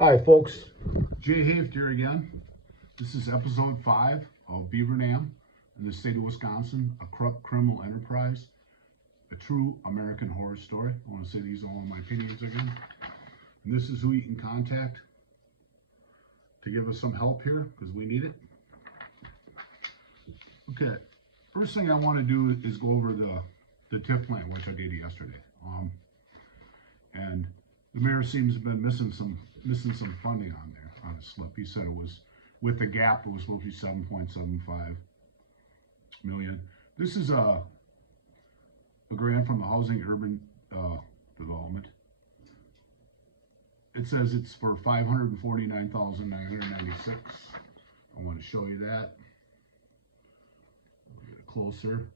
Hi, folks. Jay Haft here again. This is episode 5 of Beaver Dam in the state of Wisconsin, a corrupt criminal enterprise, a true American horror story. I want to say these are all my opinions again. And this is who you can contact to give us some help here because we need it. Okay, first thing I want to do is go over the TIF plan, which I did yesterday. And the mayor seems to have been missing some funding on there on the slip. He said it was with the gap, it was supposed to be 7.75 million. This is a grant from the Housing Urban Development. It says it's for $549,996. I want to show you that. Get closer,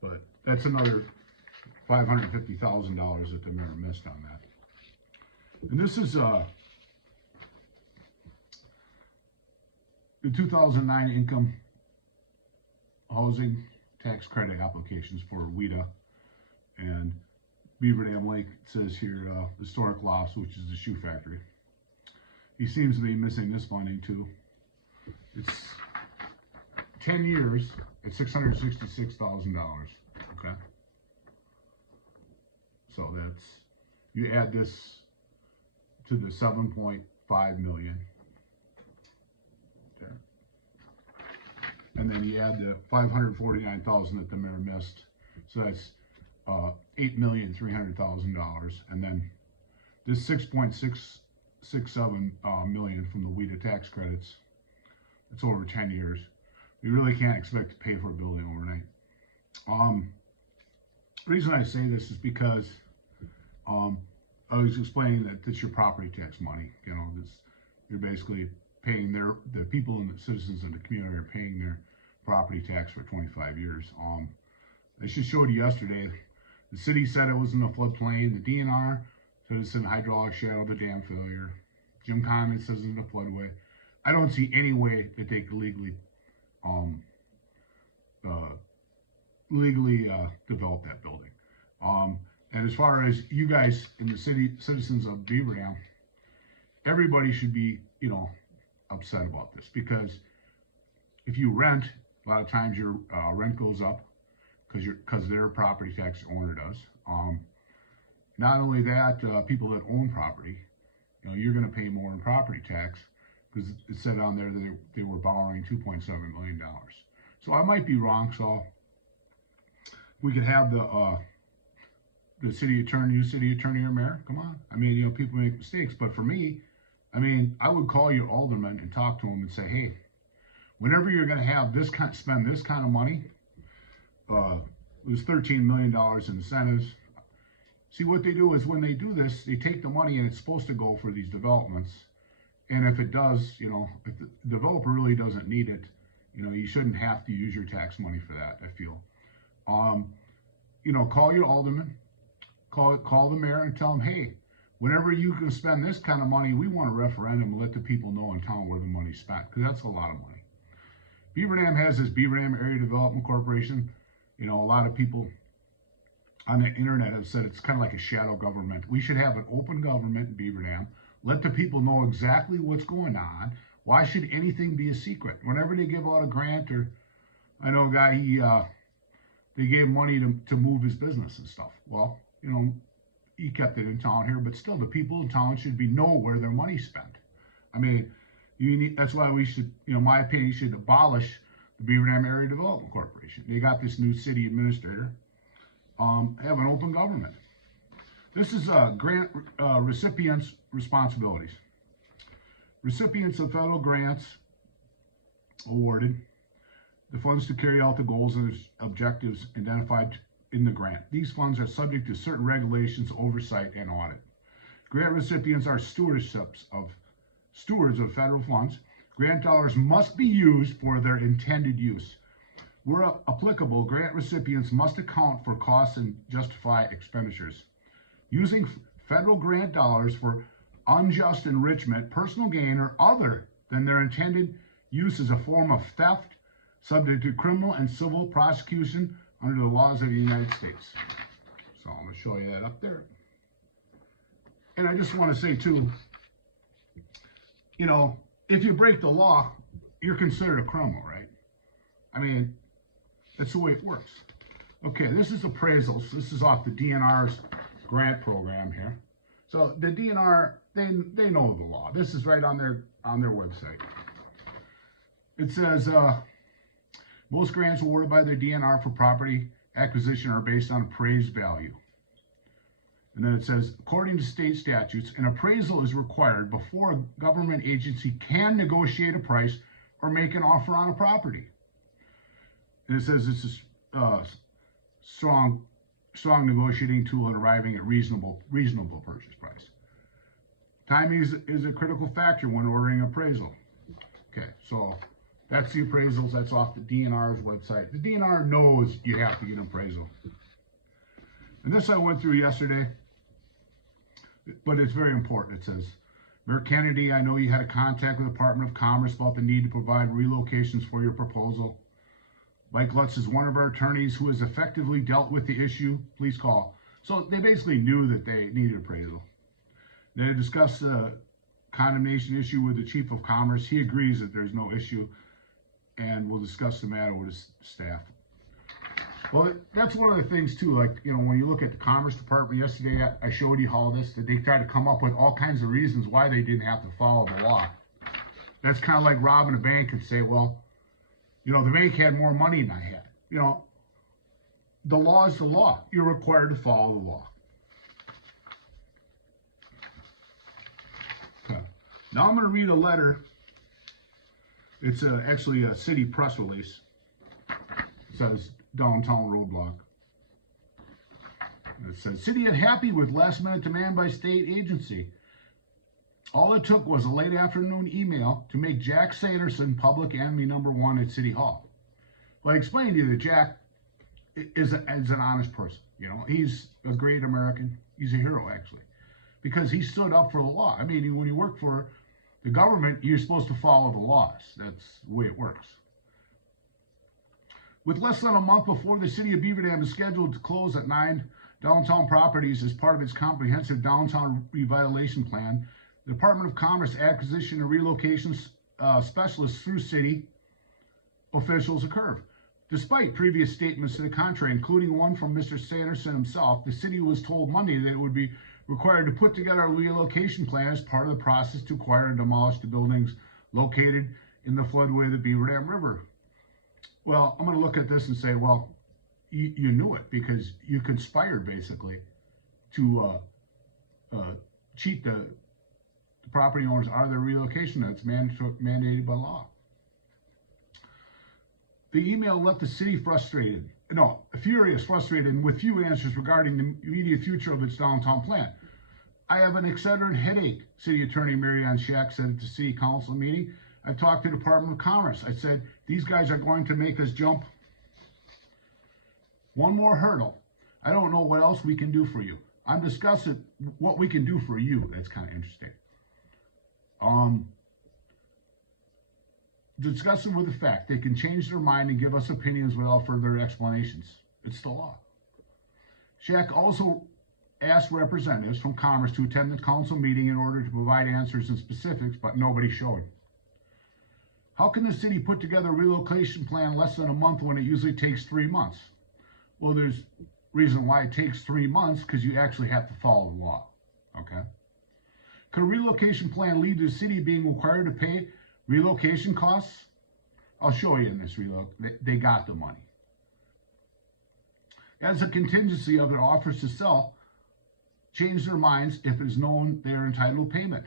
but that's another $550,000 that the mayor missed on that. And this is the 2009 income housing tax credit applications for WIDA and Beaver Dam Lake. It says here historic loss, which is the shoe factory. He seems to be missing this funding too. It's 10 years at $666,000. Okay. So that's, you add this to the 7.5 million. There. And then you add the 549,000 that the mayor missed. So that's $8,300,000. And then this 6.667 million from the WIDA tax credits. It's over 10 years. You really can't expect to pay for a building overnight. The reason I say this is because I was explaining that this is your property tax money. You know, you're basically paying the people and the citizens in the community are paying their property tax for 25 years. I just showed you yesterday. The city said it was in a floodplain. The DNR said it's in hydraulic shadow of the dam failure. Jim Conley says it's in a floodway. I don't see any way that they could legally develop that building. And as far as you guys in the city, citizens of Beaver Dam, everybody should be, upset about this, because if you rent, a lot of times your rent goes up because their property tax owner does. Not only that, people that own property, you're going to pay more in property tax because it said on there that they were borrowing $2.7 million. So I might be wrong. So we could have the city attorney or mayor, come on. I mean, people make mistakes, but for me, I mean, I would call your alderman and talk to him and say, hey, whenever you're going to have spend this kind of money, there's $13 million in incentives. See, what they do is when they do this, they take the money and it's supposed to go for these developments. And if it does, if the developer really doesn't need it, you shouldn't have to use your tax money for that, I feel. Call your alderman, call the mayor and tell them, hey, whenever you can spend this kind of money, we want a referendum and let the people know in town where the money's spent, because that's a lot of money. Beaver Dam has this Beaver Dam Area Development Corporation. A lot of people on the internet have said it's kind of like a shadow government. We should have an open government in Beaver Dam. Let the people know exactly what's going on. Why should anything be a secret? Whenever they give out a grant, or I know a guy, they gave money to move his business and stuff. Well, he kept it in town here, but still the people in town should know where their money's spent. I mean, that's why we should, my opinion, should abolish the Beaver Dam Area Development Corporation. They got this new city administrator, have an open government. This is grant recipients' responsibilities. Recipients of federal grants awarded the funds to carry out the goals and objectives identified in the grant. These funds are subject to certain regulations, oversight, and audit. Grant recipients are stewards of federal funds. Grant dollars must be used for their intended use. Where applicable, grant recipients must account for costs and justify expenditures. Using federal grant dollars for unjust enrichment, personal gain, or other than their intended use is a form of theft, subject to criminal and civil prosecution under the laws of the United States. So I'm going to show you that up there. And I just want to say too, you know, if you break the law, you're considered a criminal, right? I mean, that's the way it works. Okay, this is appraisals. This is off the DNR's grant program here. So the DNR, they know the law. This is right on their website. It says most grants awarded by the DNR for property acquisition are based on appraised value. And then it says, according to state statutes, an appraisal is required before a government agency can negotiate a price or make an offer on a property. And it says this is strong negotiating tool in arriving at reasonable purchase price. Timing is a critical factor when ordering appraisal. Okay, so that's the appraisals. That's off the DNR's website. The DNR knows you have to get an appraisal. And this I went through yesterday, but it's very important. It says, Mayor Kennedy, I know you had a contact with the Department of Commerce about the need to provide relocations for your proposal. Mike Lutz is one of our attorneys who has effectively dealt with the issue. Please call. So they basically knew that they needed appraisal. They discussed the condemnation issue with the Chief of Commerce. He agrees that there's no issue, and we'll discuss the matter with his staff. Well, that's one of the things too, like, you know, when you look at the Commerce Department yesterday, I showed you how that they tried to come up with all kinds of reasons why they didn't have to follow the law. That's kind of like robbing a bank and say, well, you know, the bank had more money than I had. You know, the law is the law. You're required to follow the law. Okay. Now I'm going to read a letter. It's actually a city press release. It says downtown roadblock. It says, city unhappy with last minute demand by state agency. All it took was a late afternoon email to make Jack Sanderson public enemy #1 at City Hall. Well, I explained to you that Jack is an honest person. You know, he's a great American. He's a hero, actually, because he stood up for the law. I mean, when you work for the government, you're supposed to follow the laws. That's the way it works. With less than a month before the city of Beaver Dam is scheduled to close at 9 downtown properties as part of its comprehensive downtown revitalization plan, the Department of Commerce acquisition and relocation specialists through city officials occurred. Despite previous statements to the contrary, including one from Mr. Sanderson himself, the city was told Monday that it would be required to put together a relocation plan as part of the process to acquire and demolish the buildings located in the floodway of the Beaver Dam River. Well, I'm going to look at this and say, well, you knew it because you conspired basically to cheat the property owners out of their relocation that's mandated by law. The email left the city furious, frustrated, and with few answers regarding the immediate future of its downtown plan. I have an excellent headache, City Attorney Marianne Shack said at the City Council meeting. I talked to the Department of Commerce. I said, these guys are going to make us jump one more hurdle. I don't know what else we can do for you. I'm discussing what we can do for you. That's kind of interesting. Discussing with the fact they can change their mind and give us opinions without further explanations. It's the law. Shack also asked representatives from Commerce to attend the council meeting in order to provide answers and specifics, but nobody showed. How can the city put together a relocation plan in less than a month when it usually takes 3 months? Well, there's reason why it takes 3 months, because you actually have to follow the law. Okay? Could a relocation plan lead to the city being required to pay relocation costs? I'll show you in this they got the money. As a contingency of their offers to sell, change their minds if it is known they are entitled to payment.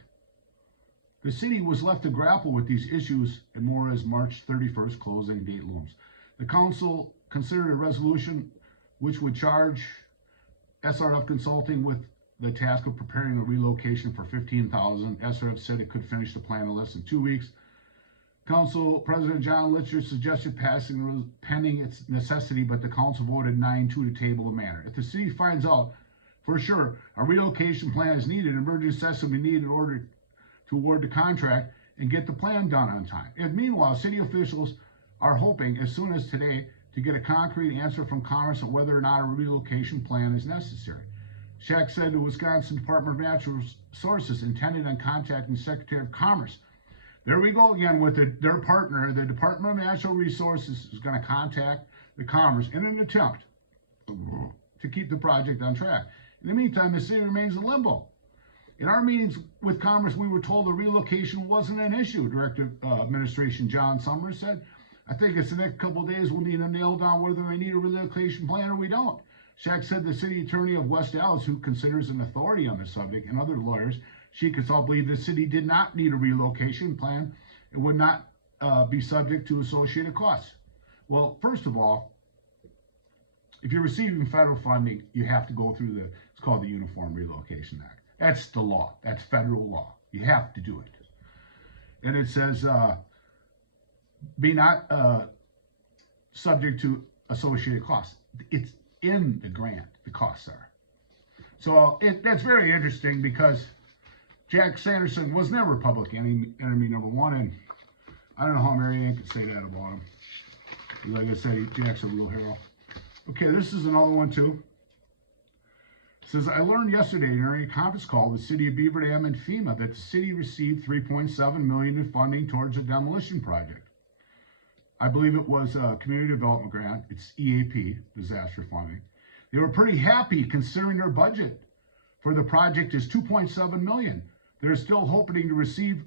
The city was left to grapple with these issues and more as March 31st closing date looms. The council considered a resolution which would charge SRF Consulting with the task of preparing a relocation for $15,000. SRF said it could finish the plan in less than 2 weeks. Council President John Litcher suggested passing the rules pending its necessity, but the council voted 9-2 to table the matter. If the city finds out for sure a relocation plan is needed, an emergency session will be needed in order to award the contract and get the plan done on time. And meanwhile, city officials are hoping as soon as today to get a concrete answer from Commerce on whether or not a relocation plan is necessary. Shack said the Wisconsin Department of Natural Resources intended on contacting the Secretary of Commerce. There we go again with their partner. The Department of Natural Resources is going to contact the Commerce in an attempt to keep the project on track. In the meantime, the city remains in limbo. In our meetings with Commerce, we were told the relocation wasn't an issue. Director of Administration John Summers said, I think it's the next couple of days we'll need to nail down whether we need a relocation plan or we don't. Shack said the city attorney of West Dallas, who considers an authority on the subject, and other lawyers, she could all believe the city did not need a relocation plan and would not be subject to associated costs. Well, first of all, if you're receiving federal funding, you have to go through it's called the Uniform Relocation Act. That's the law. That's federal law. You have to do it. And it says, be not subject to associated costs. It's in the grant, the costs are. So that's very interesting because Jack Sanderson was never public enemy number one, and I don't know how Mary Ann could say that about him. Like I said, Jack's a real hero. Okay, this is another one too. It says, I learned yesterday during a conference call with the city of Beaver Dam and FEMA that the city received $3.7 million in funding towards a demolition project. I believe it was a community development grant. It's EAP, disaster funding. They were pretty happy considering their budget for the project is $2.7 million. They're still hoping to receive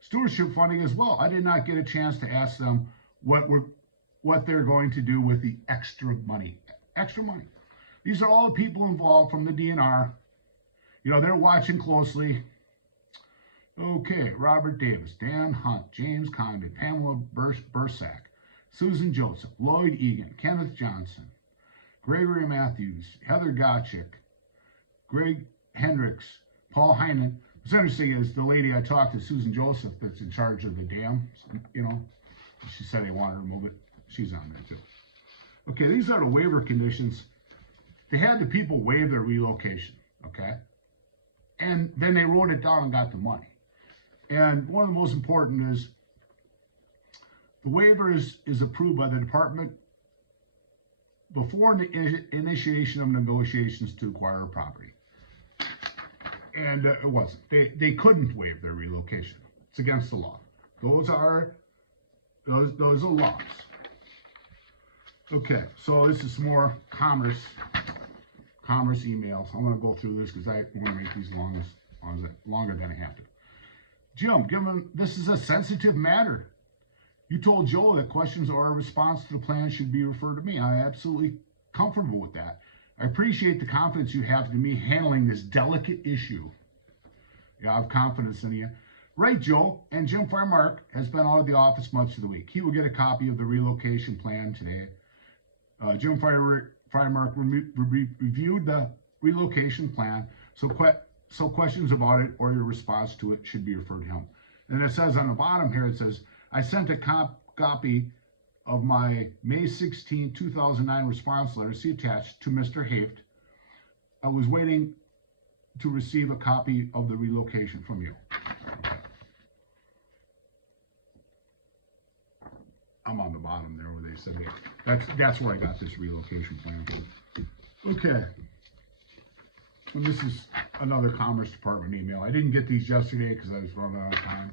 stewardship funding as well. I did not get a chance to ask them what they're going to do with the extra money. Extra money. These are all the people involved from the DNR. You know, they're watching closely. Okay, Robert Davis, Dan Hunt, James Condon, Pamela Bursack, Susan Joseph, Lloyd Egan, Kenneth Johnson, Gregory Matthews, Heather Gotchick, Greg Hendricks, Paul Heinen. What's interesting is the lady I talked to, Susan Joseph, that's in charge of the dam, you know, she said they wanted to remove it. She's on there too. Okay, these are the waiver conditions. They had the people waive their relocation, okay? And then they wrote it down and got the money. And one of the most important is the waiver is approved by the department before the initiation of negotiations to acquire a property. And it wasn't. They couldn't waive their relocation. It's against the law. Those are laws. Okay, so this is more commerce emails. I'm going to go through this because I want to make these longer than I have to. Jim, given this is a sensitive matter, you told Joe that questions or a response to the plan should be referred to me. I'm absolutely comfortable with that. I appreciate the confidence you have in me handling this delicate issue. Yeah, I have confidence in you. Right, Joe. And Jim Firemark has been out of the office much of the week. He will get a copy of the relocation plan today. Jim Firemark reviewed the relocation plan, so questions about it or your response to it should be referred to him. And it says on the bottom here, it says, I sent a copy of my May 16, 2009 response letter, see attached, to Mr. Haft. I was waiting to receive a copy of the relocation from you. Okay. I'm on the bottom there where they said it. That's where I got this relocation plan. Okay. And this is another Commerce Department email. I didn't get these yesterday because I was running out of time.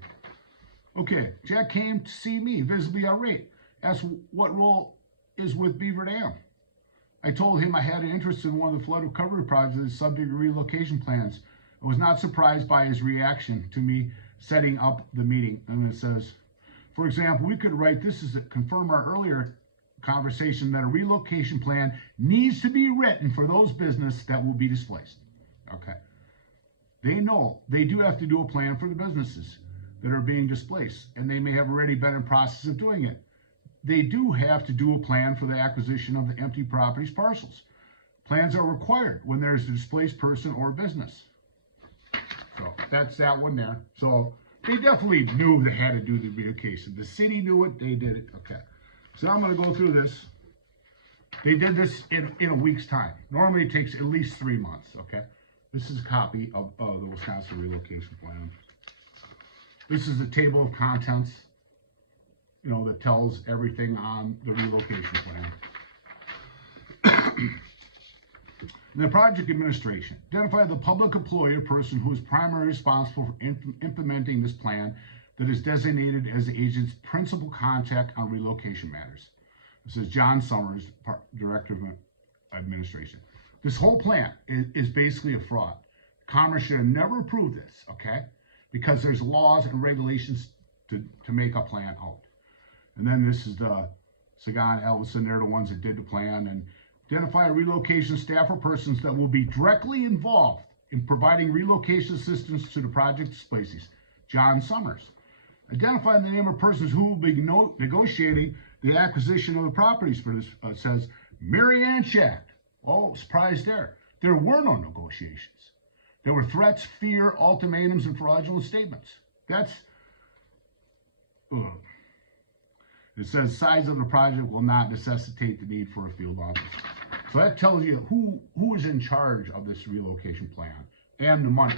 Okay, Jack came to see me, visibly irate. Asked what role is with Beaver Dam. I told him I had an interest in one of the flood recovery projects subject to relocation plans. I was not surprised by his reaction to me setting up the meeting. And it says, for example, we could write this as to confirm our earlier conversation that a relocation plan needs to be written for those businesses that will be displaced. Okay. They know they do have to do a plan for the businesses that are being displaced, and they may have already been in process of doing it. They do have to do a plan for the acquisition of the empty properties parcels. Plans are required when there's a displaced person or business. So that's that one there. So they definitely knew they had to do the relocation. The city knew it, they did it. Okay. So I'm going to go through this. They did this in a week's time. Normally it takes at least 3 months. Okay. This is a copy of the Wisconsin relocation plan. This is the table of contents, you know, that tells everything on the relocation plan. And the project administration. Identify the public employee or person who is primarily responsible for implementing this plan that is designated as the agent's principal contact on relocation matters. This is John Summers, Director of Administration. This whole plan is basically a fraud. Commerce should have never approved this, okay? Because there's laws and regulations to make a plan out. And then this is the Sagan, Ellison, they're the ones that did the plan. And identify relocation staff or persons that will be directly involved in providing relocation assistance to the project displacees. John Summers. Identify the name of persons who will be negotiating the acquisition of the properties for this. Says Mary Ann Shack. Oh, surprise there. There were no negotiations. There were threats, fear, ultimatums, and fraudulent statements. That's. It says size of the project will not necessitate the need for a field office. So that tells you who is in charge of this relocation plan and the money.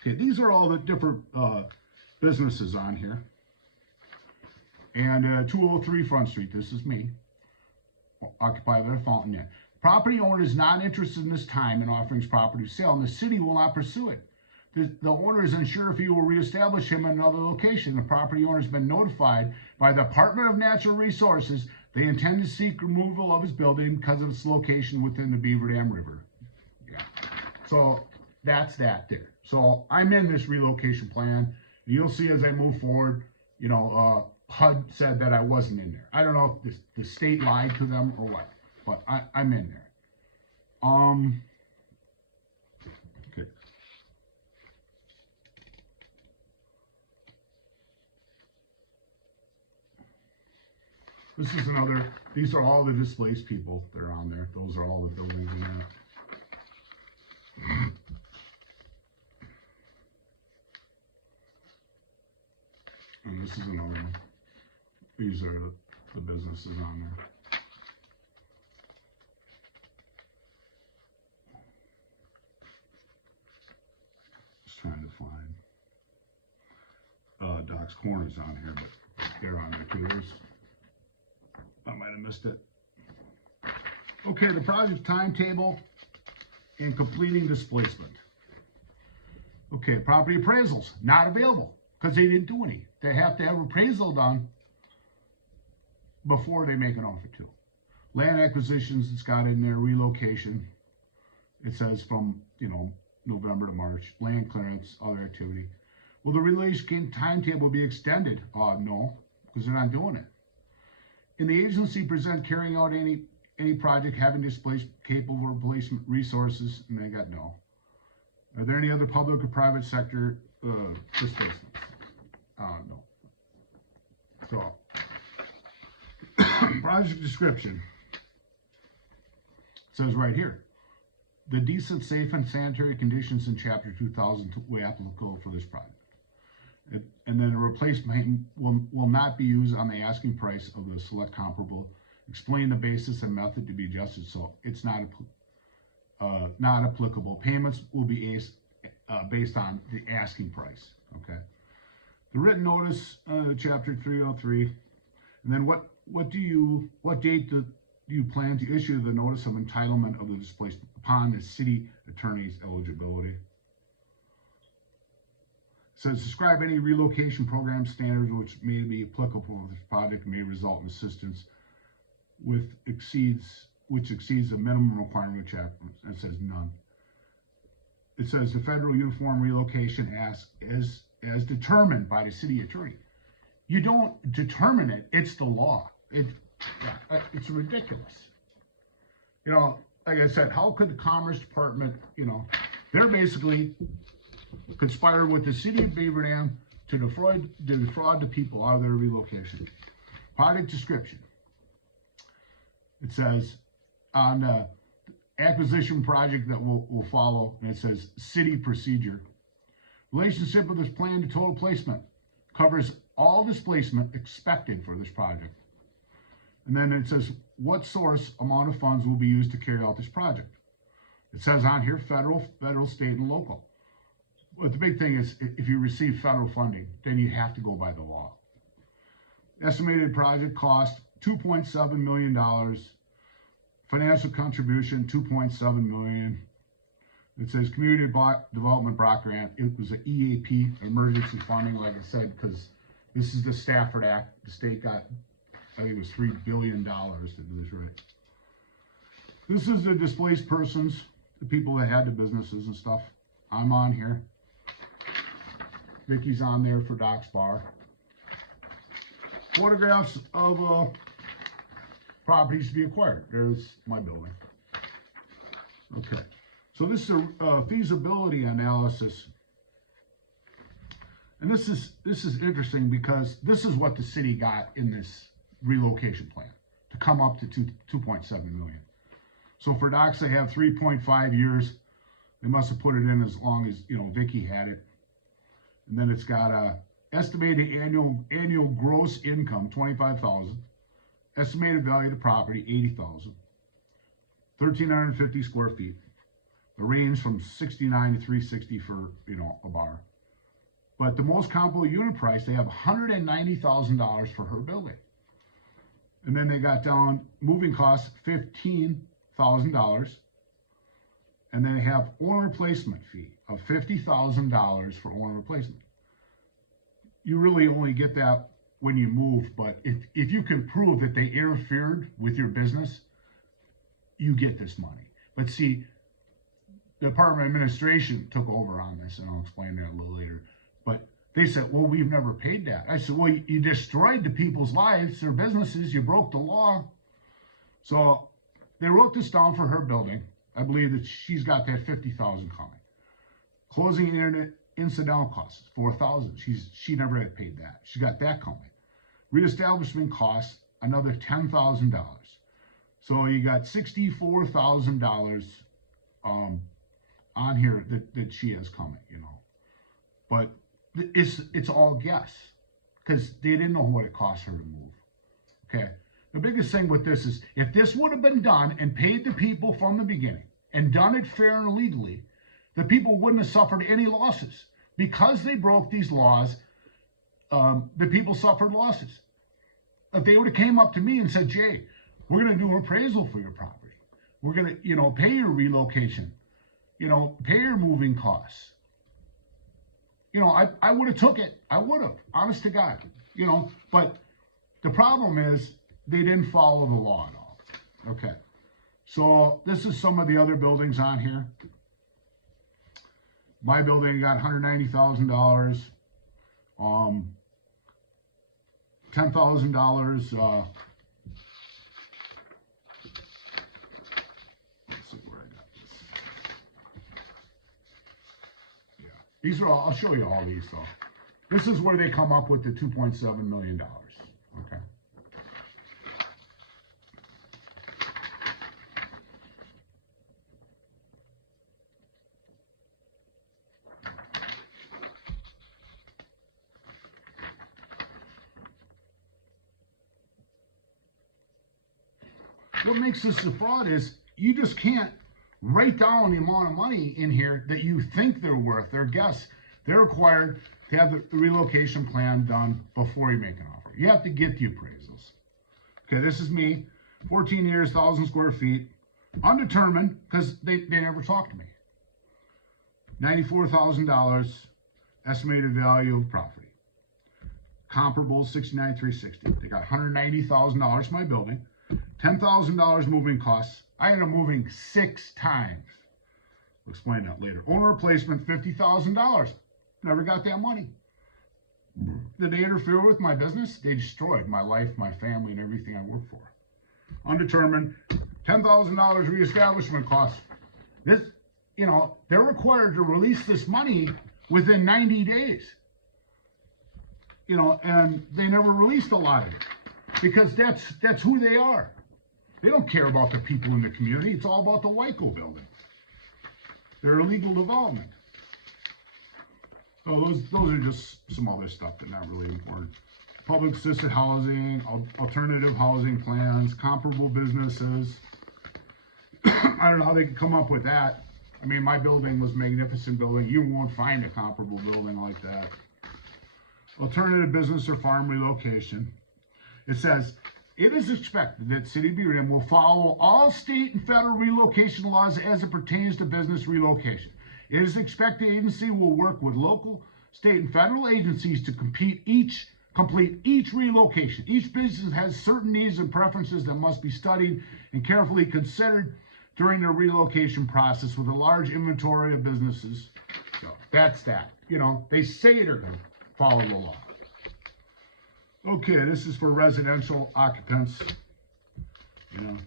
Okay, these are all the different businesses on here. And 203 Front Street, this is me, occupied by the Fountain Inn. Property owner is not interested in this time in offering his property to sale, and the city will not pursue it. The owner is unsure if he will reestablish him in another location. The property owner has been notified by the Department of Natural Resources they intend to seek removal of his building because of its location within the Beaver Dam River. Yeah. So that's that there. So I'm in this relocation plan. You'll see as I move forward, you know, HUD said that I wasn't in there. I don't know if the state lied to them or what, but I'm in there. Okay. This is another, these are all the displaced people that are on there. Those are all the buildings in there. And this is another one. These are the businesses on there. Just trying to find Doc's Corners on here, but they're on there too. I might have missed it. Okay, the project timetable and completing displacement. Okay, property appraisals, not available because they didn't do any. They have to have appraisal done before they make an offer to. Land acquisitions, it's got in there, relocation. It says from, you know, November to March. Land clearance, other activity. Will the relocation timetable be extended? No, because they're not doing it. In the agency present carrying out any project having displaced capable replacement resources, and I got no. Are there any other public or private sector displacements? No. So, project description says right here, the decent, safe, and sanitary conditions in Chapter 2000 will be applicable for this project. And then a replacement will not be used on the asking price of the select comparable. Explain the basis and method to be adjusted, so it's not applicable. Payments will be based on the asking price. Okay. The written notice, Chapter 303, and then what date do you plan to issue the notice of entitlement of the displacement upon the city attorney's eligibility? It says describe any relocation program standards which may be applicable for this project and may result in assistance which exceeds the minimum requirement of chapter. It says none. It says the federal uniform relocation as determined by the city attorney. You don't determine it, it's the law. It's ridiculous. You know, like I said, how could the Commerce Department, you know, they're basically conspired with the city of Beaver Dam to defraud the people out of their relocation. Project description. It says on the acquisition project that will follow, and it says city procedure. Relationship of this plan to total placement covers all displacement expected for this project. And then it says what source amount of funds will be used to carry out this project. It says on here federal, state, and local. But the big thing is if you receive federal funding, then you have to go by the law. Estimated project cost $2.7 million. Financial contribution, 2.7 million. It says community development block grant. It was an EAP, emergency funding, like I said, because this is the Stafford Act. The state got, I think it was $3 billion to do this right. This is the displaced persons, the people that had the businesses and stuff. I'm on here. Vicky's on there for Doc's Bar. Photographs of properties to be acquired. There's my building. Okay, so this is a feasibility analysis, and this is interesting because this is what the city got in this relocation plan to come up to 2.7 million. So for Docs, they have 3.5 years. They must have put it in as long as, you know, Vicky had it. And then it's got a estimated annual gross income, 25,000. Estimated value of the property, 80,000. 1,350 square feet. The range from 69 to 360 for, you know, a bar. But the most comparable unit price, they have $190,000 for her building. And then they got down moving costs, $15,000. And then they have owner replacement fee of $50,000 for owner replacement. You really only get that when you move, but if you can prove that they interfered with your business, you get this money. But see, the Department of Administration took over on this, and I'll explain that a little later. But they said, well, we've never paid that. I said, well, you destroyed the people's lives, their businesses, you broke the law. So they wrote this down for her building. I believe that she's got that $50,000 coming. Closing internet incidental costs, $4,000. She never had paid that. She got that coming. Reestablishment costs, another $10,000. So you got $64,000 on here that she has coming, you know. But it's all guess because they didn't know what it cost her to move. Okay. The biggest thing with this is if this would have been done and paid the people from the beginning and done it fair and legally, the people wouldn't have suffered any losses. Because they broke these laws, the people suffered losses. If they would have came up to me and said, Jay, we're going to do an appraisal for your property. We're going to, you know, pay your relocation, you know, pay your moving costs. You know, I would have took it. I would have, honest to God, you know, but the problem is they didn't follow the law at all. Okay. So this is some of the other buildings on here. My building got $190,000, $10,000. Let's see where I got this. Yeah, these are all, I'll show you all these though. This is where they come up with the $2.7 million. Okay. What makes this a fraud is you just can't write down the amount of money in here that you think they're worth. They're guess. They're required to have the relocation plan done before you make an offer. You have to get the appraisals. Okay, this is me, 14 years, 1,000 square feet, undetermined because they never talked to me. $94,000 estimated value of property. Comparable, $69,360. They got $190,000 for my building. $10,000 moving costs. I ended up moving 6 times. We'll explain that later. Owner replacement, $50,000. Never got that money. Did they interfere with my business? They destroyed my life, my family, and everything I work for. Undetermined, $10,000 reestablishment costs. This, you know, they're required to release this money within 90 days. You know, and they never released a lot of it. Because that's who they are. They don't care about the people in the community. It's all about the Wyco building. They're illegal development. So those are just some other stuff that's not really important. Public assisted housing, alternative housing plans, comparable businesses. I don't know how they could come up with that. I mean, my building was a magnificent building. You won't find a comparable building like that. Alternative business or farm relocation. It says it is expected that City of Beaver Dam will follow all state and federal relocation laws as it pertains to business relocation. It is expected the agency will work with local, state, and federal agencies to complete each relocation. Each business has certain needs and preferences that must be studied and carefully considered during the relocation process with a large inventory of businesses. So that's that. You know, they say they're going to follow the law. Okay, this is for residential occupants. You know,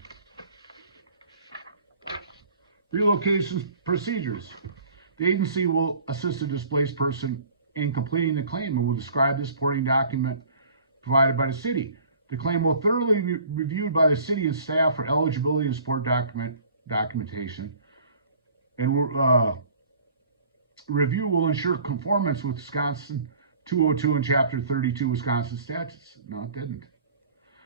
relocation procedures. The agency will assist a displaced person in completing the claim and will describe the supporting document provided by the city. The claim will thoroughly be reviewed by the city and staff for eligibility and support documentation. And review will ensure conformance with Wisconsin 202 and Chapter 32 Wisconsin statutes. No, it didn't.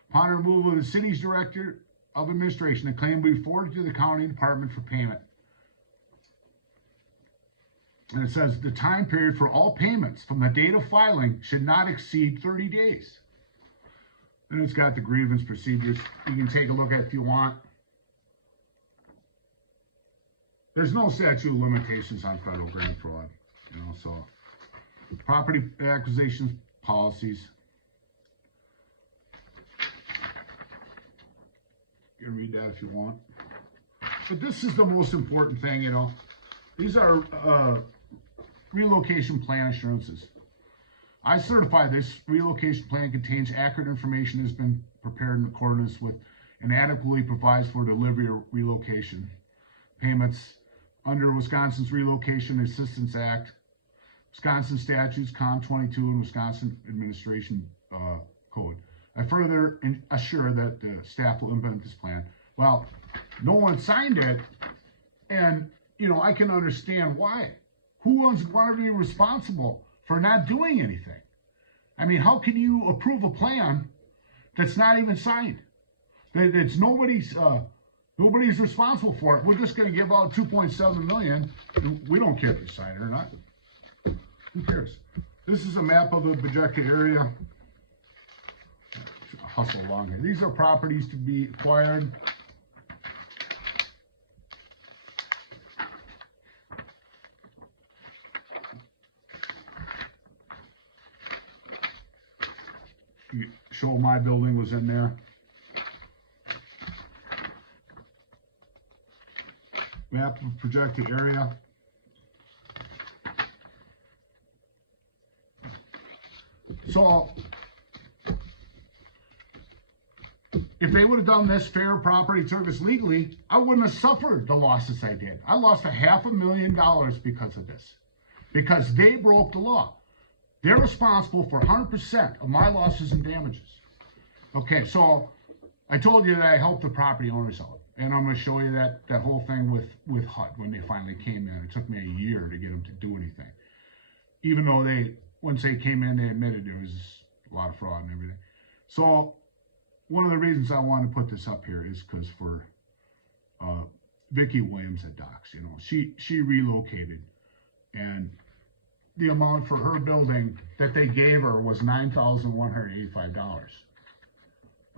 Upon removal of the city's director of administration, the claim will be forwarded to the county department for payment. And it says the time period for all payments from the date of filing should not exceed 30 days. And it's got the grievance procedures. You can take a look at it if you want. There's no statute of limitations on federal grant fraud, you know, so property acquisitions policies. You can read that if you want. But this is the most important thing, you know. These are relocation plan assurances. I certify this relocation plan contains accurate information that has been prepared in accordance with and adequately provides for delivery or relocation payments under Wisconsin's Relocation Assistance Act, Wisconsin statutes, Com 22, and Wisconsin Administration Code. I further assure that the staff will implement this plan. Well, no one signed it, and you know, I can understand why. Who wants to be responsible for not doing anything? I mean, how can you approve a plan that's not even signed? That's nobody's responsible for it. We're just going to give out 2.7 million. We don't care if you sign it or not. Who cares? This is a map of the projected area. Hustle along here. These are properties to be acquired. Show my building was in there. Map of projected area. So, if they would have done this fair property service legally, I wouldn't have suffered the losses I did. I lost $500,000 because of this. Because they broke the law. They're responsible for 100% of my losses and damages. Okay, so I told you that I helped the property owners out. And I'm going to show you that whole thing with HUD when they finally came in. It took me a year to get them to do anything. Even though once they came in, they admitted there was a lot of fraud and everything. So one of the reasons I wanted to put this up here is because for Vicki Williams at Docs, you know, she relocated, and the amount for her building that they gave her was $9,185.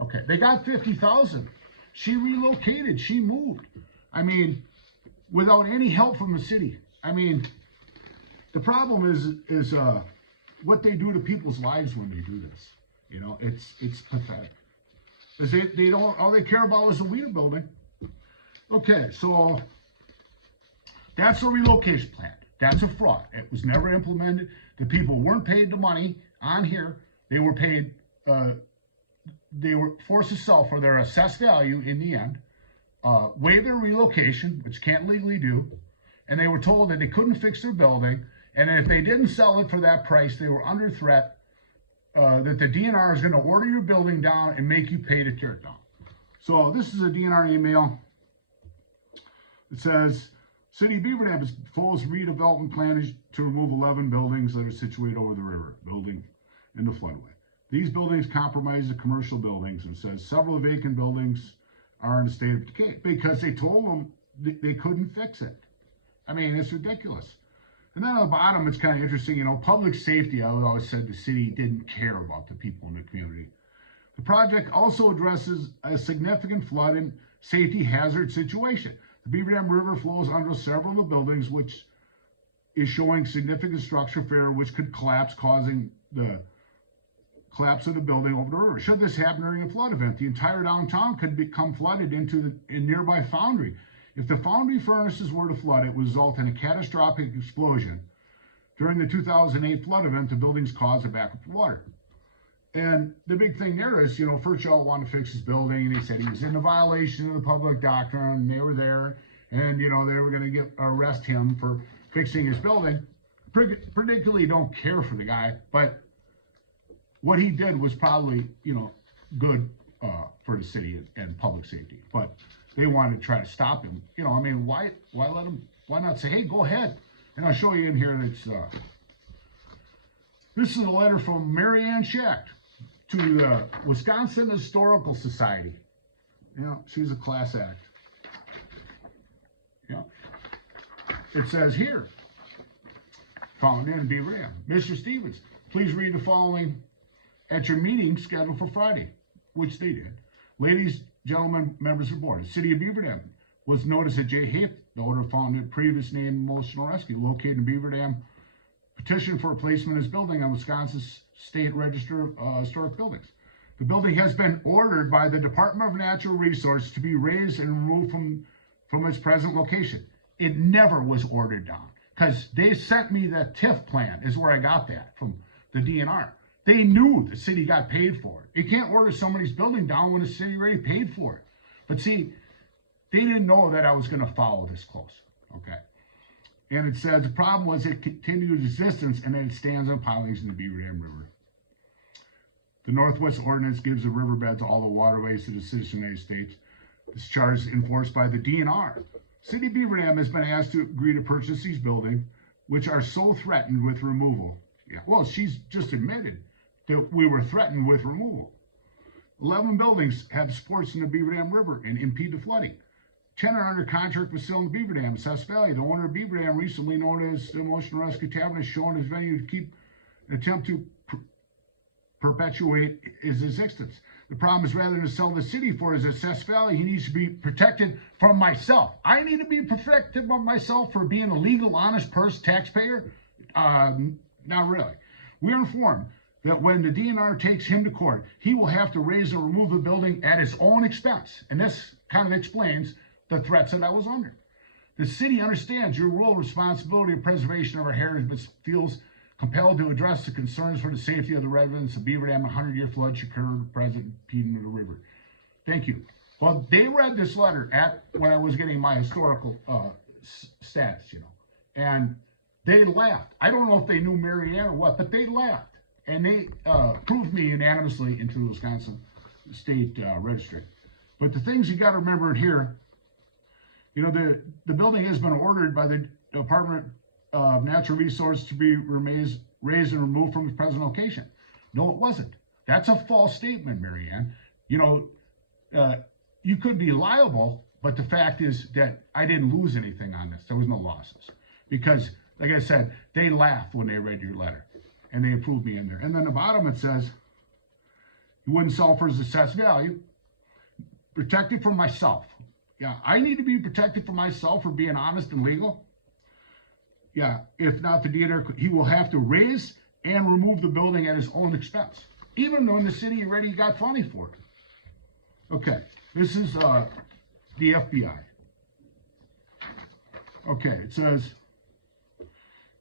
Okay, they got $50,000. She relocated. She moved. I mean, without any help from the city. I mean, the problem is what they do to people's lives when they do this. You know, it's pathetic. Because they don't, all they care about is the Weeder building. Okay, so that's a relocation plan. That's a fraud. It was never implemented. The people weren't paid the money on here. They were paid, they were forced to sell for their assessed value in the end, waive their relocation, which can't legally do, and they were told that they couldn't fix their building, and if they didn't sell it for that price, they were under threat that the DNR is going to order your building down and make you pay to tear it down. So this is a DNR email. It says, City of Beaver Dam has proposed redevelopment plan to remove 11 buildings that are situated over the river, building in the floodway. These buildings compromise the commercial buildings, and says several vacant buildings are in a state of decay because they told them they couldn't fix it. I mean, it's ridiculous. And then on the bottom, it's kind of interesting, you know, public safety, I always said the city didn't care about the people in the community. The project also addresses a significant flood and safety hazard situation. The Beaver Dam River flows under several of the buildings, which is showing significant structural failure, which could collapse, causing the collapse of the building over the river. Should this happen during a flood event, the entire downtown could become flooded into a nearby foundry. If the foundry furnaces were to flood, it would result in a catastrophic explosion. During the 2008 flood event, the buildings caused a backup of water. And the big thing there is, first y'all want to fix his building, and he said he was in a violation of the public doctrine, and they were there, and, they were going to arrest him for fixing his building. Particularly don't care for the guy, but what he did was probably, good for the city and public safety. But they wanted to try to stop him. Why let him, why not say, hey, go ahead? And I'll show you in here, this is a letter from Mary Ann Schacht to the Wisconsin Historical Society. She's a class act. It says here, found in Beaver Dam. Mr. Stevens, please read the following at your meeting scheduled for Friday, which they did. Ladies, gentlemen, members of the board, the city of Beaver Dam was noticed that Jay Haith, the owner found in previous name Emotional Rescue, located in Beaver Dam, petition for replacement of his building on Wisconsin's State Register of Historic Buildings. The building has been ordered by the Department of Natural Resources to be raised and removed from its present location. It never was ordered down, because they sent me the TIF plan, is where I got that from the DNR. They knew the city got paid for it. You can't order somebody's building down when the city already paid for it. But see, they didn't know that I was going to follow this close, okay? And it says the problem was it continued existence and then it stands on pilings in the Beaver Dam River. The Northwest Ordinance gives the riverbeds all the waterways to the citizens of the United States. This charge is enforced by the DNR. City of Beaver Dam has been asked to agree to purchase these buildings, which are so threatened with removal. Yeah, well, she's just admitted that we were threatened with removal. 11 buildings have supports in the Beaver Dam River and impede the flooding. 10 are under contract with still in the Beaver Dam. Cess Valley, the owner of Beaver Dam, recently known as the Emotional Rescue Tavern, has shown his venue to keep an attempt to perpetuate his existence. The problem is rather than to sell the city for his Cess Valley, he needs to be protected from myself. I need to be protected from myself for being a legal, honest purse taxpayer? Not really. We are informed that when the DNR takes him to court, he will have to raise or remove the building at his own expense. And this kind of explains the threats that I was under. The city understands your role and responsibility of preservation of our heritage, but feels compelled to address the concerns for the safety of the residents of Beaver Dam. A 100-year flood should occur at present impeding the river. Thank you. Well, they read this letter when I was getting my historical status, and they laughed. I don't know if they knew Mary Ann or what, but they laughed. And they approved me unanimously into the Wisconsin State Registry. But the things you got to remember here, the building has been ordered by the Department of Natural Resources to be raised and removed from its present location. No, it wasn't. That's a false statement, Mary Ann. You could be liable, but the fact is that I didn't lose anything on this. There was no losses. Because, like I said, they laughed when they read your letter. And they approved me in there. And then the bottom it says, you wouldn't sell for his assessed value. Protected from myself. Yeah, I need to be protected from myself for being honest and legal. Yeah, if not the DNR, he will have to raise and remove the building at his own expense. Even though the city already got funding for it. Okay, this is the FBI. Okay, it says,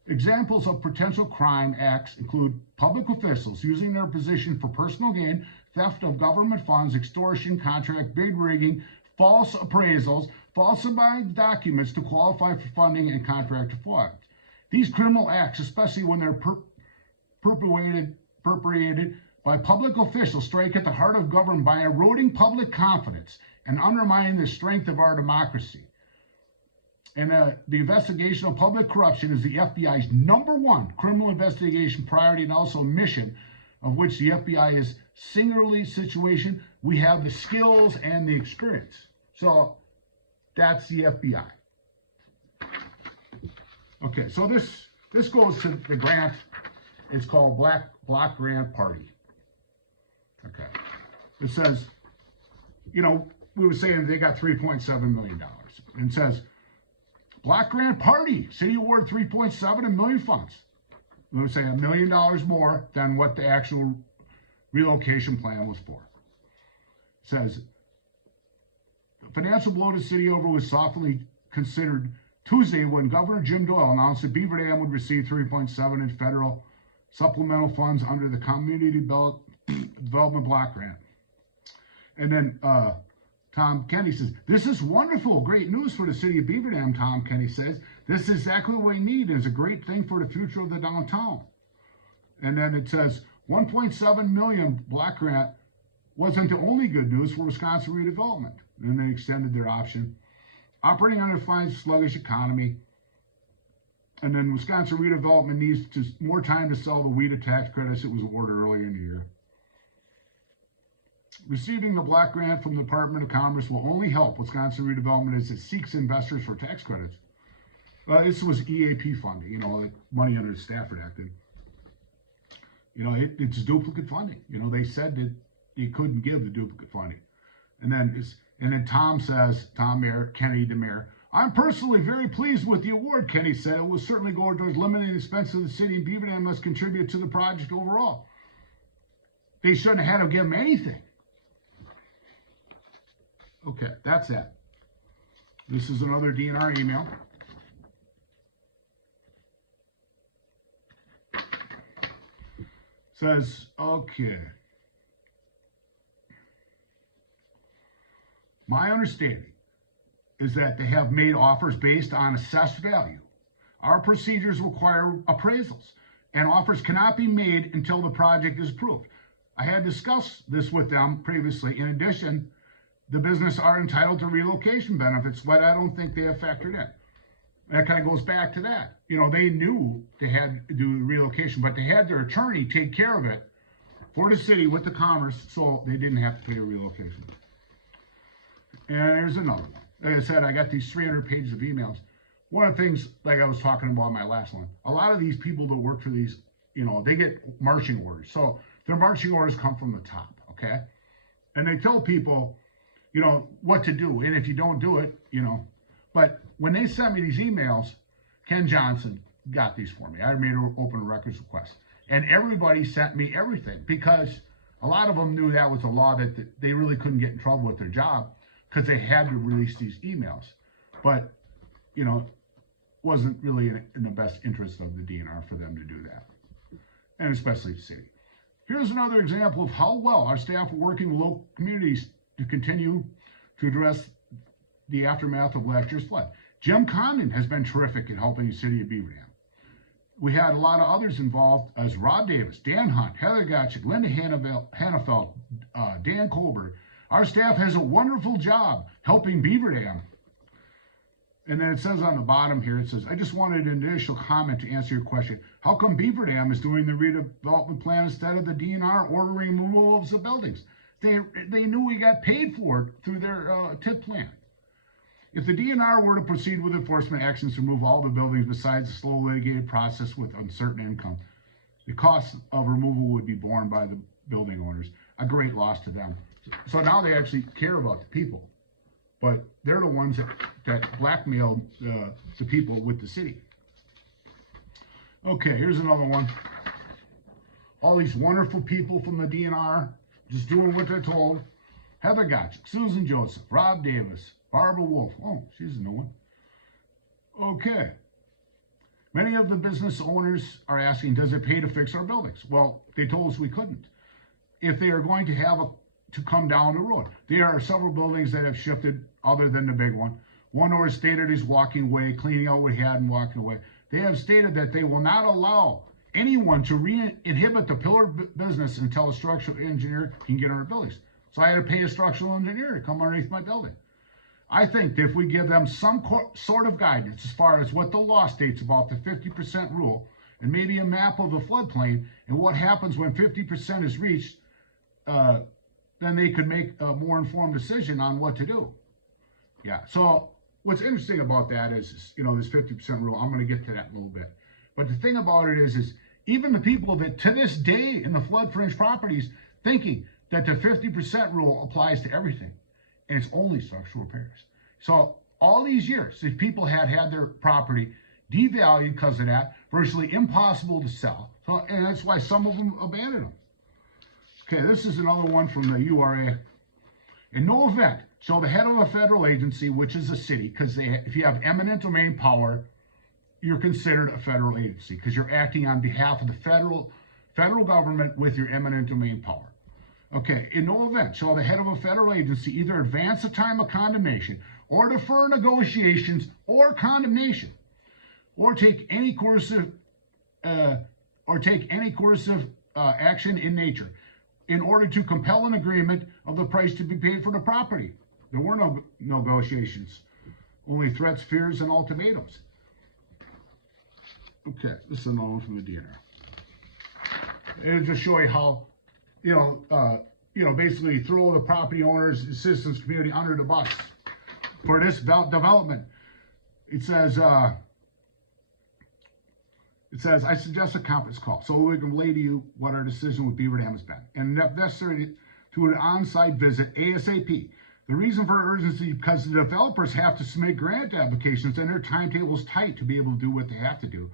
examples of potential crime acts include public officials using their position for personal gain, theft of government funds, extortion, contract bid rigging, false appraisals, falsifying documents to qualify for funding, and contract fraud. These criminal acts, especially when they're perpetrated by public officials, strike at the heart of government by eroding public confidence and undermining the strength of our democracy. And the investigation of public corruption is the FBI's #1 criminal investigation priority and also mission, of which the FBI is singularly situation. We have the skills and the experience. So that's the FBI. Okay, so this goes to the grant. It's called Block Grant Party. Okay. It says, you know, we were saying they got $3.7 million. And it says, Block Grant Party, city award 3.7 and million funds. We would say $1 million more than what the actual relocation plan was for. It says, the financial blow to city over was softly considered Tuesday when Governor Jim Doyle announced that Beaver Dam would receive 3.7 in federal supplemental funds under the Community Development Block Grant. And then Tom Kenny says, this is wonderful, great news for the city of Beaver Dam, Tom Kenny says. This is exactly what we need and is a great thing for the future of the downtown. And then it says, 1.7 million block grant wasn't the only good news for Wisconsin redevelopment. Then they extended their option. Operating under a fine, sluggish economy. And then Wisconsin redevelopment needs more time to sell the WHEDA tax credits it was awarded earlier in the year. Receiving the block grant from the Department of Commerce will only help Wisconsin redevelopment as it seeks investors for tax credits. This was EAP funding, you know, money under the Stafford Act. And, you know, it's duplicate funding. You know, they said that they couldn't give the duplicate funding. And then Tom says, Kennedy, the mayor, I'm personally very pleased with the award, Kenny said. It will certainly go towards limiting the expense of the city, and Beaver Dam must contribute to the project overall. They shouldn't have had to give him anything. Okay, that's that. This is another DNR email. Says, okay. My understanding is that they have made offers based on assessed value. Our procedures require appraisals, and offers cannot be made until the project is approved. I had discussed this with them previously. In addition, the business are entitled to relocation benefits, but I don't think they have factored in. That kind of goes back to that. You know, they knew they had to do the relocation, but they had their attorney take care of it for the city with the commerce, so they didn't have to pay a relocation. And there's another one. Like I said, I got these 300 pages of emails. One of the things, like I was talking about in my last one, a lot of these people that work for these, you know, they get marching orders. So their marching orders come from the top, okay? And they tell people, you know, what to do. And if you don't do it, you know. But when they sent me these emails, Ken Johnson got these for me. I made an open records request. And everybody sent me everything because a lot of them knew that was a law that they really couldn't get in trouble with their job because they had to release these emails. But, you know, wasn't really in the best interest of the DNR for them to do that, and especially the city. Here's another example of how well our staff are working with local communities to continue to address the aftermath of last year's flood. Jim Condon has been terrific in helping the city of Beaver Dam. We had a lot of others involved as Rob Davis, Dan Hunt, Heather Gotchick, Linda Hannafelt, Dan Colbert. Our staff has a wonderful job helping Beaver Dam. And then it says on the bottom here, it says, I just wanted an initial comment to answer your question. How come Beaver Dam is doing the redevelopment plan instead of the DNR ordering removal of the buildings? They knew we got paid for it through their TIP plan. If the DNR were to proceed with enforcement actions to remove all the buildings besides the slow litigated process with uncertain income, the cost of removal would be borne by the building owners, a great loss to them. So now they actually care about the people, but they're the ones that blackmailed the people with the city. Okay, here's another one. All these wonderful people from the DNR just doing what they're told. Heather Gotchick, Susan Joseph, Rob Davis, Barbara Wolf. Oh, she's a new one. Okay. Many of the business owners are asking, does it pay to fix our buildings? Well, they told us we couldn't. If they are going to have to come down the road. There are several buildings that have shifted other than the big one. One owner stated he's walking away, cleaning out what he had and walking away. They have stated that they will not allow anyone to re-inhibit the pillar business until a structural engineer can get on our buildings. So I had to pay a structural engineer to come underneath my building. I think that if we give them some sort of guidance as far as what the law states about the 50% rule, and maybe a map of the floodplain and what happens when 50% is reached, then they could make a more informed decision on what to do. Yeah, so what's interesting about that is, you know, this 50% rule, I'm going to get to that in a little bit. But the thing about it is even the people that to this day in the flood fringe properties thinking that the 50% rule applies to everything, and it's only structural repairs. So all these years, if people had their property devalued because of that, virtually impossible to sell. So, and that's why some of them abandoned them. Okay, this is another one from the URA. In no event shall the head of a federal agency, which is a city, because if you have eminent domain power, you're considered a federal agency because you're acting on behalf of the federal government with your eminent domain power. Okay, in no event shall the head of a federal agency either advance the time of condemnation or defer negotiations or condemnation, or take any coercive action in nature in order to compel an agreement of the price to be paid for the property. There were no negotiations, only threats, fears, and ultimatums. Okay, this is another one from the DNR. It'll just show you how, basically throw the property owners, the citizens community under the bus for this development. It says, I suggest a conference call so we can relay to you what our decision with Beaver Dam has been, and if necessary, to an on-site visit ASAP. The reason for urgency is because the developers have to submit grant applications and their timetable is tight to be able to do what they have to do.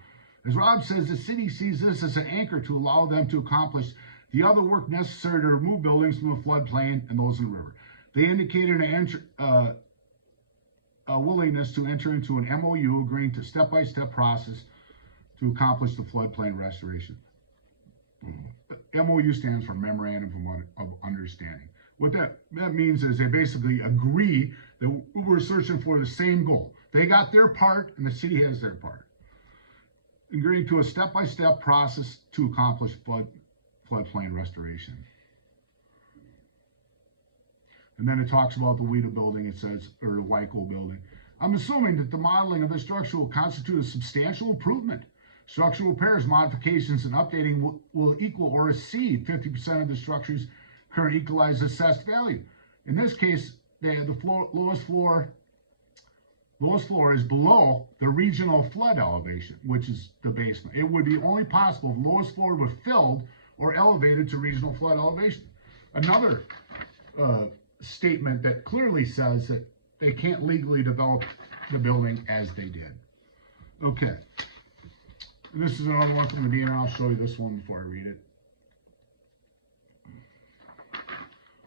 As Rob says, the city sees this as an anchor to allow them to accomplish the other work necessary to remove buildings from the floodplain and those in the river. They indicated a willingness to enter into an MOU agreeing to step-by-step process to accomplish the floodplain restoration. MOU stands for Memorandum of Understanding. What that means is they basically agree that we're searching for the same goal. They got their part and the city has their part. Agreeing to a step-by-step process to accomplish floodplain restoration. And then it talks about the WIDA building, it says, or the WICO building. I'm assuming that the modeling of the structure will constitute a substantial improvement. Structural repairs, modifications, and updating will equal or exceed 50% of the structure's current equalized assessed value. In this case, the lowest floor is below the regional flood elevation, which is the basement. It would be only possible if the lowest floor was filled or elevated to regional flood elevation. Another statement that clearly says that they can't legally develop the building as they did. Okay. And this is another one from the DNR. I'll show you this one before I read it.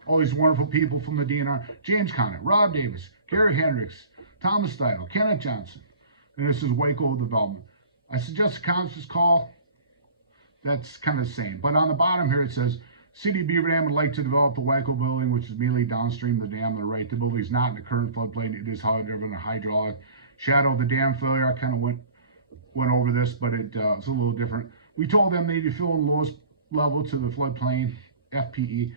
All these wonderful people from the DNR. James Conant, Rob Davis, Gary Hendricks, Thomas Steidel, Kenneth Johnson. And this is Waco Development. I suggest a conference call. That's kind of the same. But on the bottom here it says, City of Beaver Dam would like to develop the Waco building, which is immediately downstream of the dam on the right. The building is not in the current floodplain. It is, however, in the hydraulic shadow of the dam failure. I kind of went over this, but it's a little different. We told them they need to fill in the lowest level to the floodplain, FPE.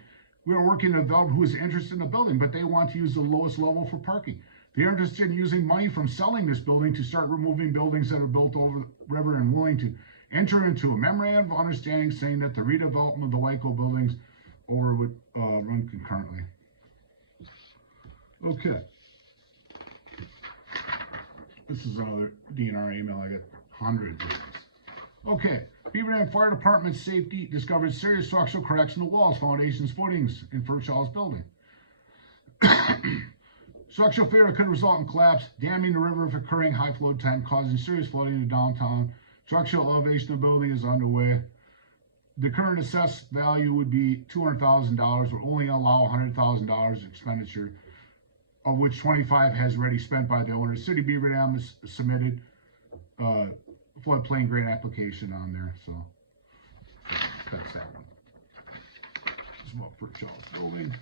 We are working to develop who is interested in the building, but they want to use the lowest level for parking. They're interested in using money from selling this building to start removing buildings that are built over the river and willing to enter into a memorandum of understanding saying that the redevelopment of the Waco buildings would run concurrently. Okay. This is another DNR email. I got hundreds of these. Okay. Beaver Dam Fire Department Safety discovered serious structural cracks in the walls, foundations, footings in Firshall's building. Structural failure could result in collapse, damming the river if occurring high flow time, causing serious flooding in downtown. Structural elevation of the building is underway. The current assessed value would be $200,000. We're only going to allow $100,000 expenditure, of which $25,000 has already spent by the owner. City of Beaver Dam has submitted floodplain grant application on there, so that's that one. This is about Firshall's building.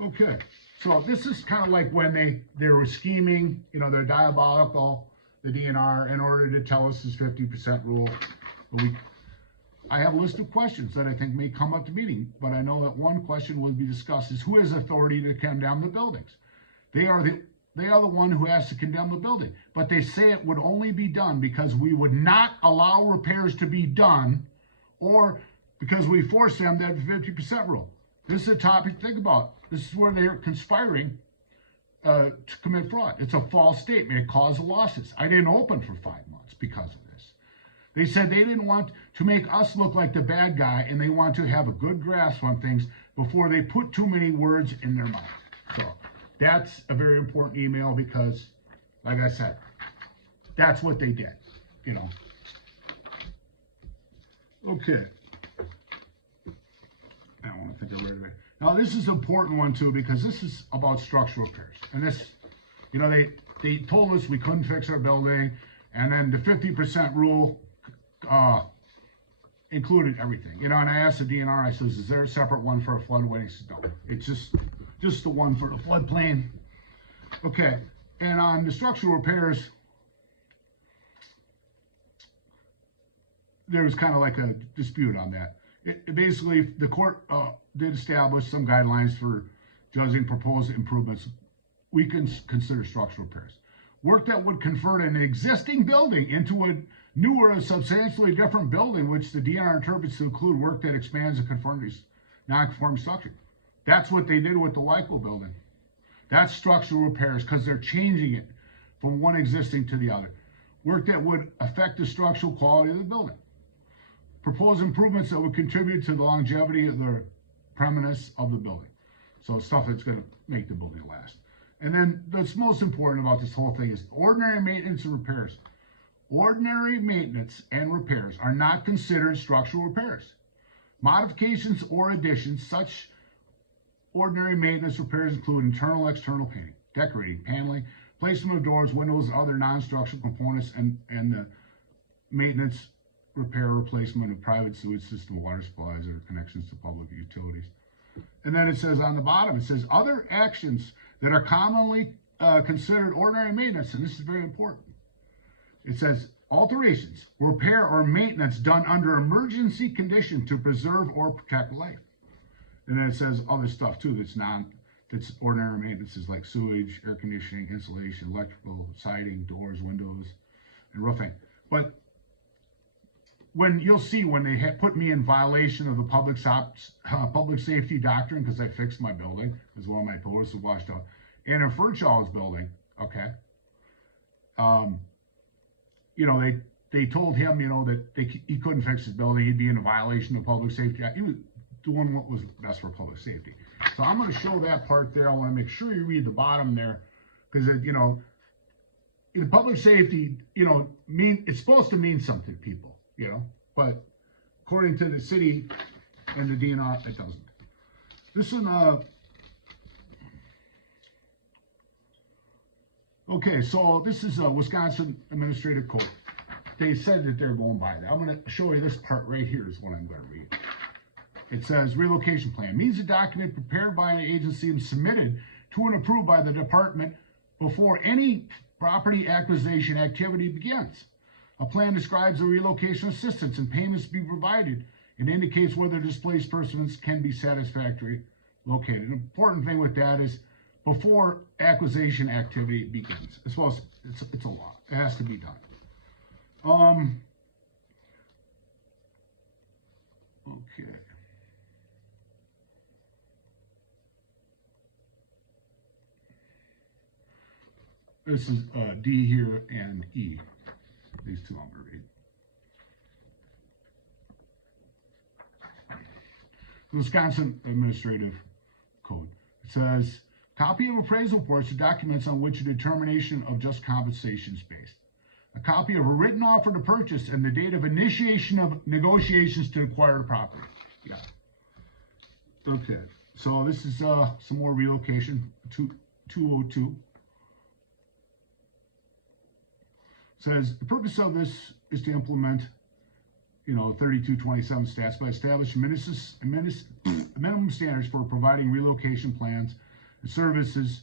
Okay, so this is kind of like when they were scheming, they're diabolical, the DNR, in order to tell us this 50% rule. But I have a list of questions that I think may come up to meeting, but I know that one question will be discussed is who has authority to condemn the buildings? They are the one who has to condemn the building, but they say it would only be done because we would not allow repairs to be done or because we force them that 50% rule. This is a topic to think about. This is where they're conspiring to commit fraud. It's a false statement. It caused losses. I didn't open for 5 months because of this. They said they didn't want to make us look like the bad guy, and they want to have a good grasp on things before they put too many words in their mouth. So that's a very important email because, like I said, that's what they did, you know. Okay. I don't want to think of it. Now, this is an important one, too, because this is about structural repairs. And this, you know, they told us we couldn't fix our building, and then the 50% rule included everything. You know, and I asked the DNR, I says, is there a separate one for a floodway? He says, no, it's just the one for the floodplain. Okay, and on the structural repairs, there was kind of like a dispute on that. Basically, the court did establish some guidelines for judging proposed improvements. We can consider structural repairs. Work that would convert an existing building into a newer or substantially different building, which the DNR interprets to include work that expands a non-conforming structure. That's what they did with the Wyco building. That's structural repairs because they're changing it from one existing to the other. Work that would affect the structural quality of the building. Propose improvements that would contribute to the longevity of the premise of the building. So stuff that's going to make the building last. And then that's most important about this whole thing is ordinary maintenance and repairs. Ordinary maintenance and repairs are not considered structural repairs. Modifications or additions, such ordinary maintenance repairs include internal and external painting, decorating, paneling, placement of doors, windows, and other non-structural components, and the maintenance, repair, replacement of private sewage system, water supplies, or connections to public utilities. And then it says on the bottom, it says other actions that are commonly considered ordinary maintenance, and this is very important. It says alterations, repair, or maintenance done under emergency condition to preserve or protect life. And then it says other stuff too that's ordinary maintenance is like sewage, air conditioning, insulation, electrical, siding, doors, windows, and roofing. But when you'll see when they put me in violation of the public safety doctrine because I fixed my building, because one of my pillars was washed out, and in Furchall's building, okay, you know, they told him, you know, that he couldn't fix his building, he'd be in a violation of public safety. He was doing what was best for public safety. So I'm going to show that part there. I want to make sure you read the bottom there, because you know, in public safety, you know, it's supposed to mean something to people. You know, but according to the city and the DNR, it doesn't. This one, okay, so this is a Wisconsin Administrative Code. They said that they're going by that. I'm going to show you this part right here is what I'm going to read. It says relocation plan means a document prepared by an agency and submitted to and approved by the department before any property acquisition activity begins. A plan describes the relocation assistance and payments to be provided and indicates whether displaced persons can be satisfactorily located. An important thing with that is before acquisition activity begins. It's a law. It has to be done. Okay. This is D here and E. These two I'm going to read. The Wisconsin Administrative Code. It says, copy of appraisal reports or documents on which a determination of just compensation is based. A copy of a written offer to purchase and the date of initiation of negotiations to acquire the property. Yeah. Okay. So this is some more relocation. 202. Says the purpose of this is to implement, you know, 3227 stats by establishing minimum standards for providing relocation plans and services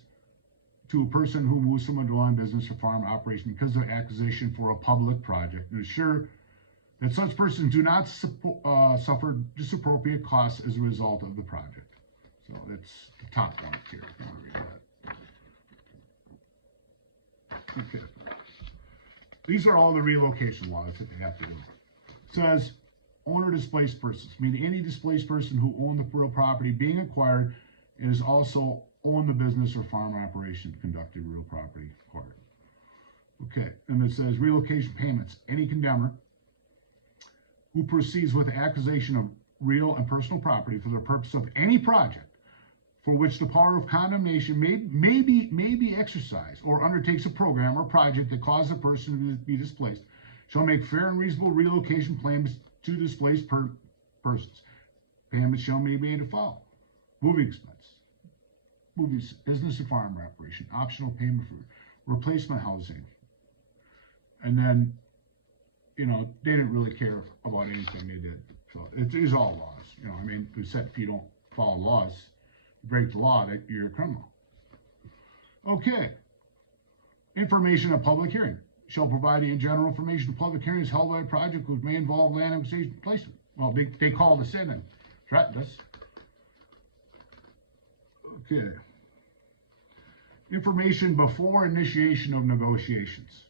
to a person who moves from a dwelling, business, or farm operation because of acquisition for a public project, and ensure that such persons do not suffer disappropriate costs as a result of the project. So that's the top one here. If you want to read that. Okay. These are all the relocation laws that they have to do. It says owner displaced persons, meaning any displaced person who owned the real property being acquired and is also owned the business or farm operation conducted real property acquired. Okay, and it says relocation payments. Any condemner who proceeds with the acquisition of real and personal property for the purpose of any project for which the power of condemnation may be exercised, or undertakes a program or project that causes a person to be displaced, shall make fair and reasonable relocation plans to displaced persons. Payments shall be made to follow: moving expense, business and farm operation, optional payment for replacement housing. And then, you know, they didn't really care about anything they did. So it is all laws. You know, I mean, we said if you don't follow laws, break the law, that you're a criminal. Okay. Information at public hearing. Shall provide in general information to public hearings held by a project which may involve land acquisition placement. Well, they called us in and threatened us. Okay. Information before initiation of negotiations.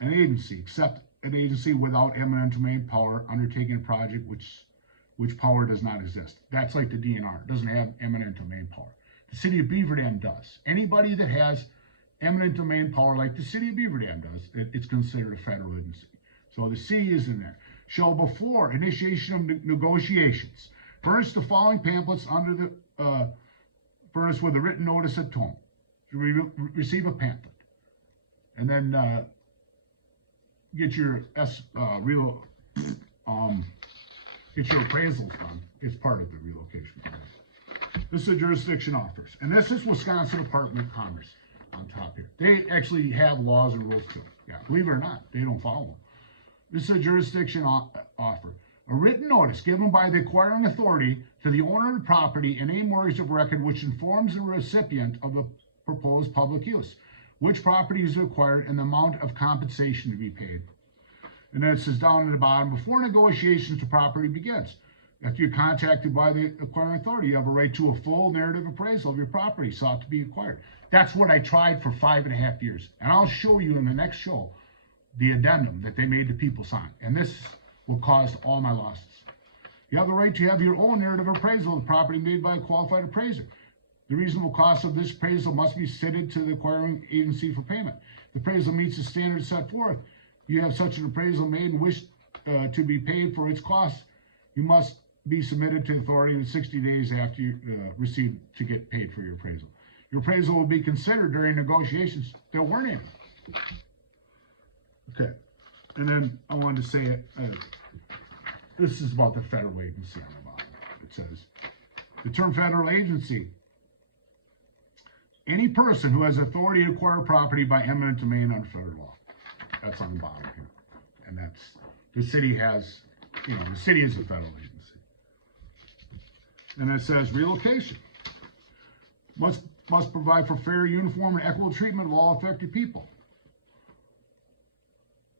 An agency, except an agency without eminent domain power, undertaking a project which power does not exist. That's like the DNR. It doesn't have eminent domain power. The city of Beaver Dam does. Anybody that has eminent domain power, like the city of Beaver Dam does, it's considered a federal agency. So the C is in there. Shall, before initiation of negotiations, furnish the following pamphlets under the furnish with a written notice at home. You receive a pamphlet, and then get your get your appraisals done. It's part of the relocation plan. This is jurisdiction offers, and this is Wisconsin Department of Commerce on top here. They actually have laws and rules too. Yeah, believe it or not, they don't follow them. This is a jurisdiction offer. A written notice given by the acquiring authority to the owner of the property and a mortgage of record which informs the recipient of the proposed public use, which property is acquired, and the amount of compensation to be paid. And then it says down at the bottom, before negotiations, the property begins. After you're contacted by the acquiring authority, you have a right to a full narrative appraisal of your property sought to be acquired. That's what I tried for 5.5 years. And I'll show you in the next show the addendum that they made the people sign. And this will cause all my losses. You have the right to have your own narrative appraisal of the property made by a qualified appraiser. The reasonable cost of this appraisal must be stated to the acquiring agency for payment. The appraisal meets the standards set forth. You have such an appraisal made and wish to be paid for its costs, you must be submitted to the authority in 60 days after you receive to get paid for your appraisal. Your appraisal will be considered during negotiations. There weren't any. Okay, and then I wanted to say it. This is about the federal agency on the bottom. It says, the term federal agency: any person who has authority to acquire property by eminent domain under federal law. That's on the bottom here. And that's, the city has, you know, the city is a federal agency. And it says relocation must provide for fair, uniform, and equitable treatment of all affected people.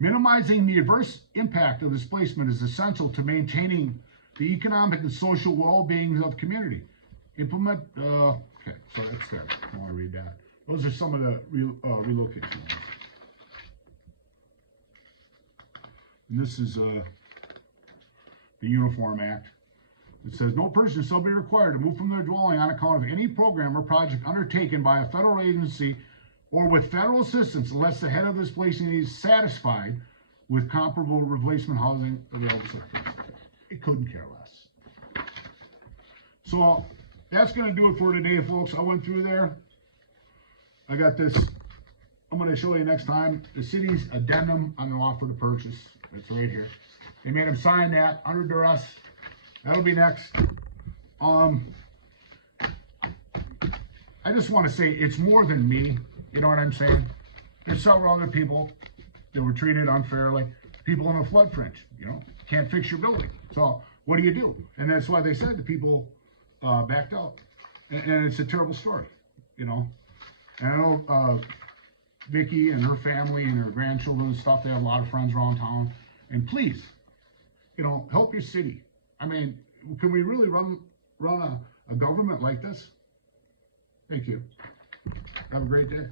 Minimizing the adverse impact of displacement is essential to maintaining the economic and social well-being of the community. Implement, okay, so that's there. I want to read that. Those are some of the relocation laws. And this is the Uniform Act. It says, no person shall be required to move from their dwelling on account of any program or project undertaken by a federal agency or with federal assistance unless the head of this placing is satisfied with comparable replacement housing available. It couldn't care less. So that's going to do it for today, folks. I went through there. I got this. I'm going to show you next time the city's addendum on the offer to purchase. It's right here. They made him sign that under duress. That'll be next. I just want to say it's more than me. You know what I'm saying? There's several other people that were treated unfairly. People in the flood fringe, you know, can't fix your building. So what do you do? And that's why they said the people backed out. And it's a terrible story, you know. And I know Vicky and her family and her grandchildren and stuff, they have a lot of friends around town. And please, you know, help your city. I mean, can we really run a government like this? Thank you. Have a great day.